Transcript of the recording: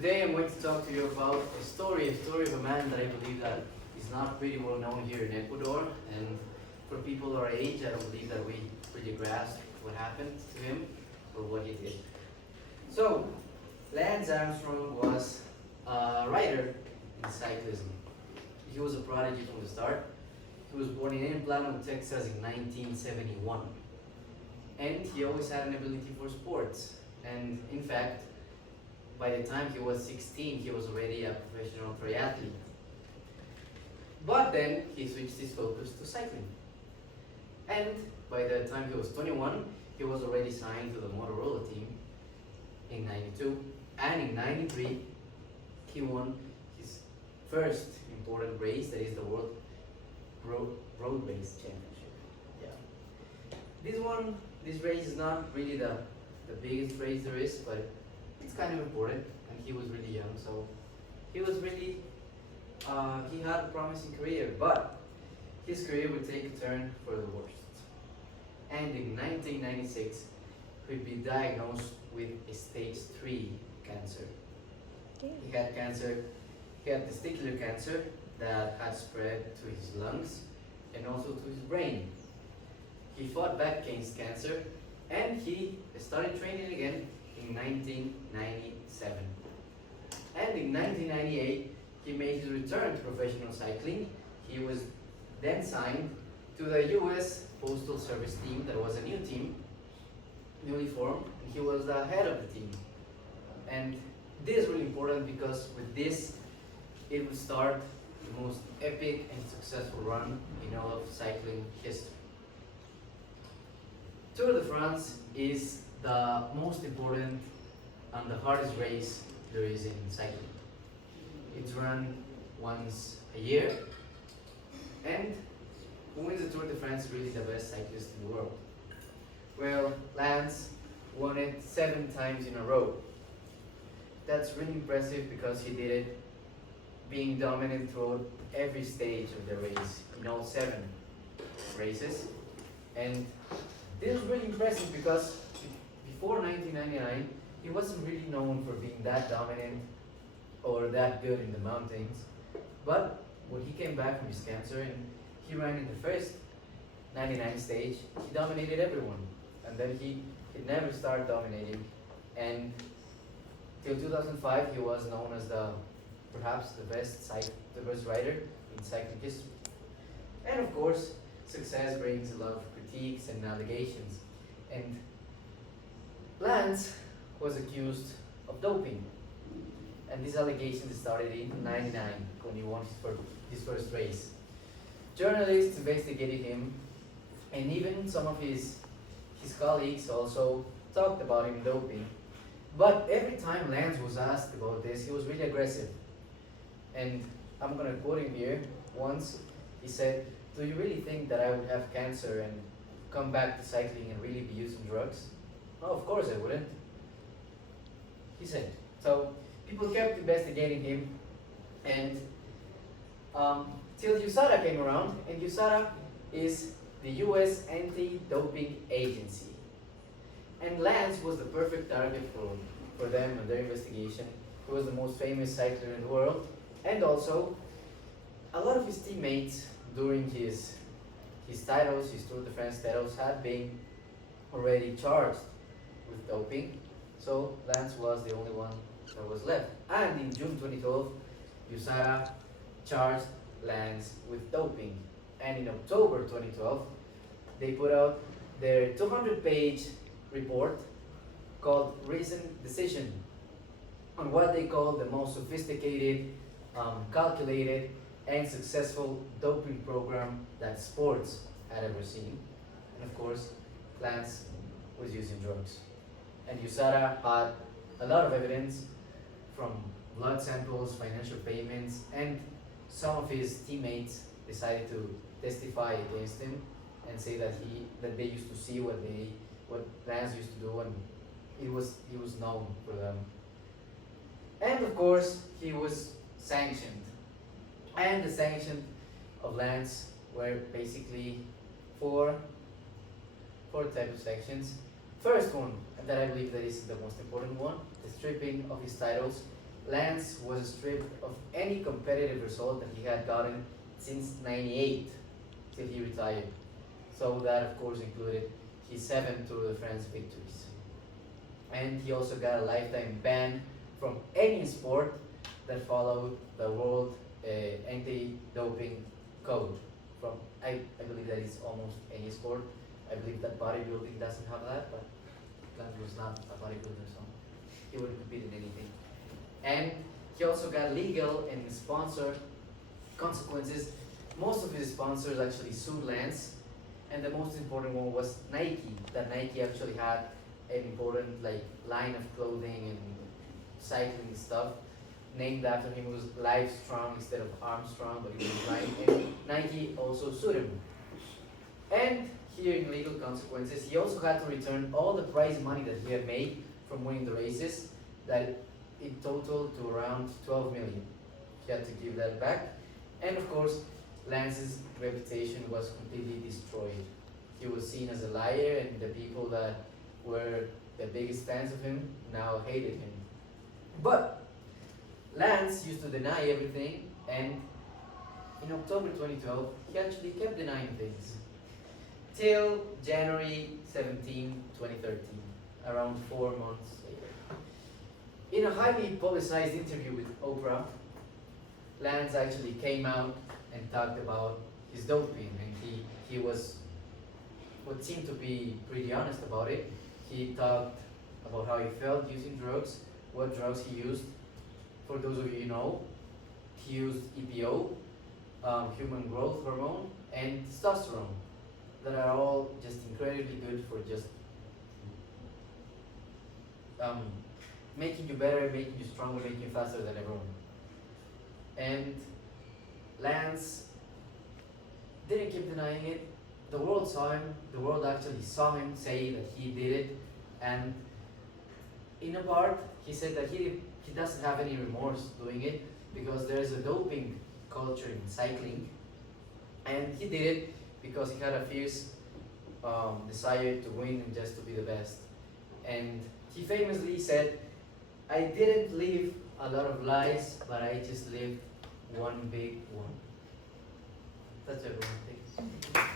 Today I'm going to talk to you about a story of a man that I believe that is not pretty well known here in Ecuador, and for people our age, I don't believe that we really grasp what happened to him or what he did. So, Lance Armstrong was a rider in cyclism. He was a prodigy from the start. He was born in Plano, Texas in 1971. And he always had an ability for sports. And in fact, by the time he was 16, he was already a professional triathlete. But then he switched his focus to cycling. And by the time he was 21, he was already signed to the Motorola team in 92. And in 93, he won his first important race, that is the World Road Race Championship. Yeah. This race is not really the biggest race there is, but it's kind of important, and he was really young, so he was really, he had a promising career, but his career would take a turn for the worst. And in 1996, he'd be diagnosed with a stage 3 cancer. He had cancer, he had testicular cancer that had spread to his lungs and also to his brain. He fought back against cancer, and he started training again in 1997. And in 1998, he made his return to professional cycling. He was then signed to the US Postal Service team. That was a new team, newly formed, and he was the head of the team. And this is really important because with this, it would start the most epic and successful run in all of cycling history. Tour de France is the most important and the hardest race there is in cycling. It's run once a year, and who wins the Tour de France is really the best cyclist in the world. Well, Lance won it 7 times in a row. That's really impressive because he did it being dominant throughout every stage of the race in all 7 races. And this is really impressive because before 1999, he wasn't really known for being that dominant or that good in the mountains. But when he came back from his cancer and he ran in the first 99 stage, he dominated everyone. And then he never started dominating. And till 2005, he was known as perhaps the best rider in cycling history. And of course, success brings a lot of critiques and allegations. And Lance was accused of doping. And these allegations started in '99 when he won his first race. Journalists investigated him, and even some of his colleagues also talked about him doping. But every time Lance was asked about this, he was really aggressive. And I'm going to quote him here. Once he said, "Do you really think that I would have cancer and come back to cycling and really be using drugs?" "No, of course I wouldn't," he said. So people kept investigating him, and till USADA came around, and USADA is the US Anti-Doping Agency. And Lance was the perfect target for them and their investigation. He was the most famous cycler in the world, and also a lot of his teammates during his titles, his Tour de France titles, had been already charged with doping. So Lance was the only one that was left. And in June 2012, USADA charged Lance with doping. And in October 2012, they put out their 200-page report called Recent Decision on what they call the most sophisticated, calculated, and successful doping program that sports had ever seen. And of course, Lance was using drugs. And USADA had a lot of evidence from blood samples, financial payments, and some of his teammates decided to testify against him and say that they used to see what Lance used to do, and he was known for them. And of course, he was sanctioned. And the sanctions of Lance were basically four types of sanctions. First one, and that I believe that is the most important one, the stripping of his titles Lance was stripped of any competitive result that he had gotten since '98 till he retired. So that of course included his 7 Tour de France victories. And he also got a lifetime ban from any sport that followed the World Anti-Doping Code. From I believe that is almost any sport. I believe that bodybuilding doesn't have that, but Lance was not a bodybuilder, so he wouldn't compete in anything. And he also got legal and sponsor consequences. Most of his sponsors actually sued Lance, and the most important one was Nike. That Nike actually had an important line of clothing and cycling stuff named after him. It was Livestrong instead of Armstrong, but it was Nike. And Nike also sued him. And here in legal consequences, he also had to return all the prize money that he had made from winning the races. That it totaled to around 12 million. He had to give that back. And of course, Lance's reputation was completely destroyed. He was seen as a liar, and the people that were the biggest fans of him now hated him. But Lance used to deny everything, and in October 2012, he actually kept denying things. Till January 17, 2013, around 4 months later. In a highly publicized interview with Oprah, Lance actually came out and talked about his doping, and he was what seemed to be pretty honest about it. He talked about how he felt using drugs, what drugs he used. For those of you who know, he used EPO, human growth hormone, and testosterone, that are all just incredibly good for just making you better, making you stronger, making you faster than everyone. And Lance didn't keep denying it. The world saw him. The world actually saw him say that he did it. And in a part, he said that he doesn't have any remorse doing it because there's a doping culture in cycling. And he did it because he had a fierce desire to win and just to be the best. And he famously said, "I didn't live a lot of lies, but I just lived one big one." That's everyone. Thanks.